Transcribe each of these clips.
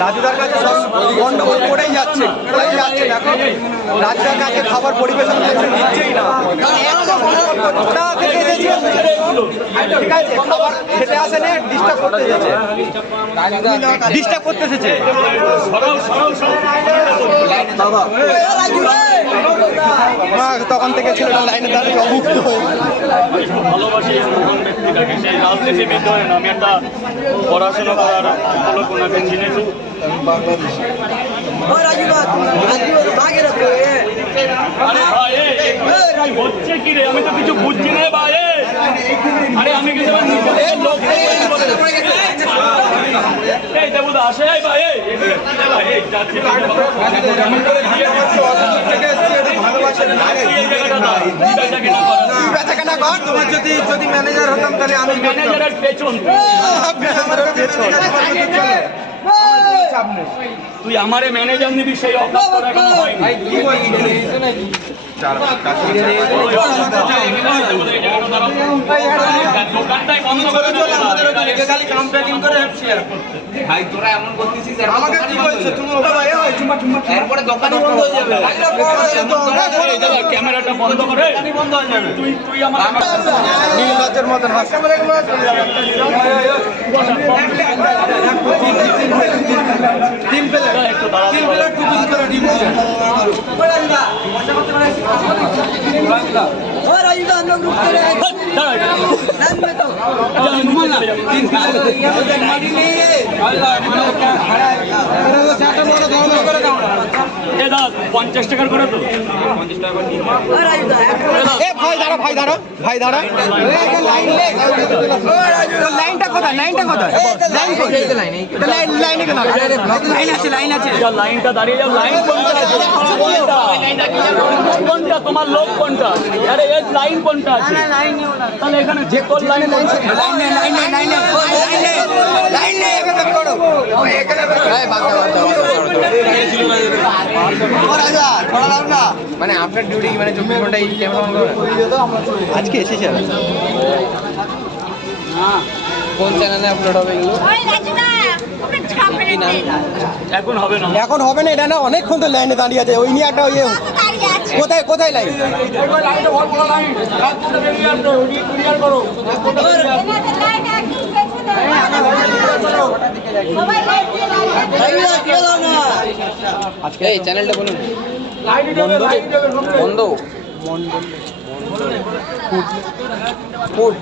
রাজুদার কাছে সব গন্ডগোল করেই যাচ্ছে দেখো রাজুদার কাছে খাবার পরিবেশন দিচ্ছেই না। ঠিক আছে, খাবার খেতে আসে না, ডিস্টার্ব করতে এসেছে তখন থেকে ছেলেটা লাইনে দাঁড়িয়ে অভুক্ত হয়ে ভালোবাসি ব্যক্তিটাকে, সেই রাজনীতিবিদ ধরে না। আমি একটা পড়াশোনা করার ওনাকে চিনেছি। হচ্ছে কি রে, আমি তো কিছু বুঝছি না ভাই। আরে আমি কিছু এই দেবু আসে ভাই যদি ম্যানেজার হতাম তাহলে আমি ম্যানেজারের পেছন তুই আমারে ম্যানেজার নিবি সেই অবস্থা এখনো হয়নি। দোকানটাই বন্ধ করে চলে আমাদের খালি কমপ্লেইন করে ভাই তোরা এমন করতেছিস আমাকে কি বলছিস তুমি এরপরে দোকানই বন্ধ হয়ে যাবে ক্যামেরাটা বন্ধ করে বন্ধ হয়ে যাবে তুই আমার নীল নাচের মতন হাসি ডিম পেলে একটু দাঁড়া ডিম পেলে একটু বুঝ করে ডিম দিয়ে और आइए हम लोग रुक रहे हैं नाम में तो घुमाना तीन किलो गाड़ी नहीं है अल्लाह मतलब क्या खड़ा है अरे वो चाटा मोटा गांव में करे गांव ए दादा 50 টাকা করে তো 50 টাকা নিয়ে और आइए ए भाई दाঁড়া এই লাইন লে লাইনটা কোথায় লাইন কোথায় এই লাইন লাইনে কেন আরে লাইন আছে লাইনটা দাঁড়িয়ে যাও লাইন কোনটা তোমার লোক কোনটা আরে এই লাইন কোনটা আছে তাহলে এখানে যে কোন লাইন এখানে করো এখানে এই মানে আপনার ডিউটি মানে 24 ঘন্টা এই ক্যামেরা অন করে আজকে এসেছে কোন চ্যানেলে আপলোড হবে এগুলো এখন হবে না এটা না অনেকক্ষণ তো লাইনে দাঁড়িয়ে আছে ওই নিয়ে একটা ইয়ে কোথায় লাইন আজকে এই চ্যানেলটা বলুন বন্ধ ফুড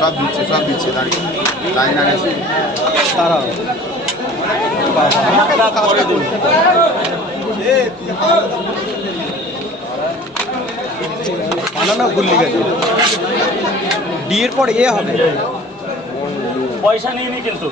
সব দিচ্ছে দাঁড়িয়ে লাইন আছে তারা বানানো ভুল লিখেছে ডি এর পর এ হবে পয়সা নিয়ে নি কিন্তু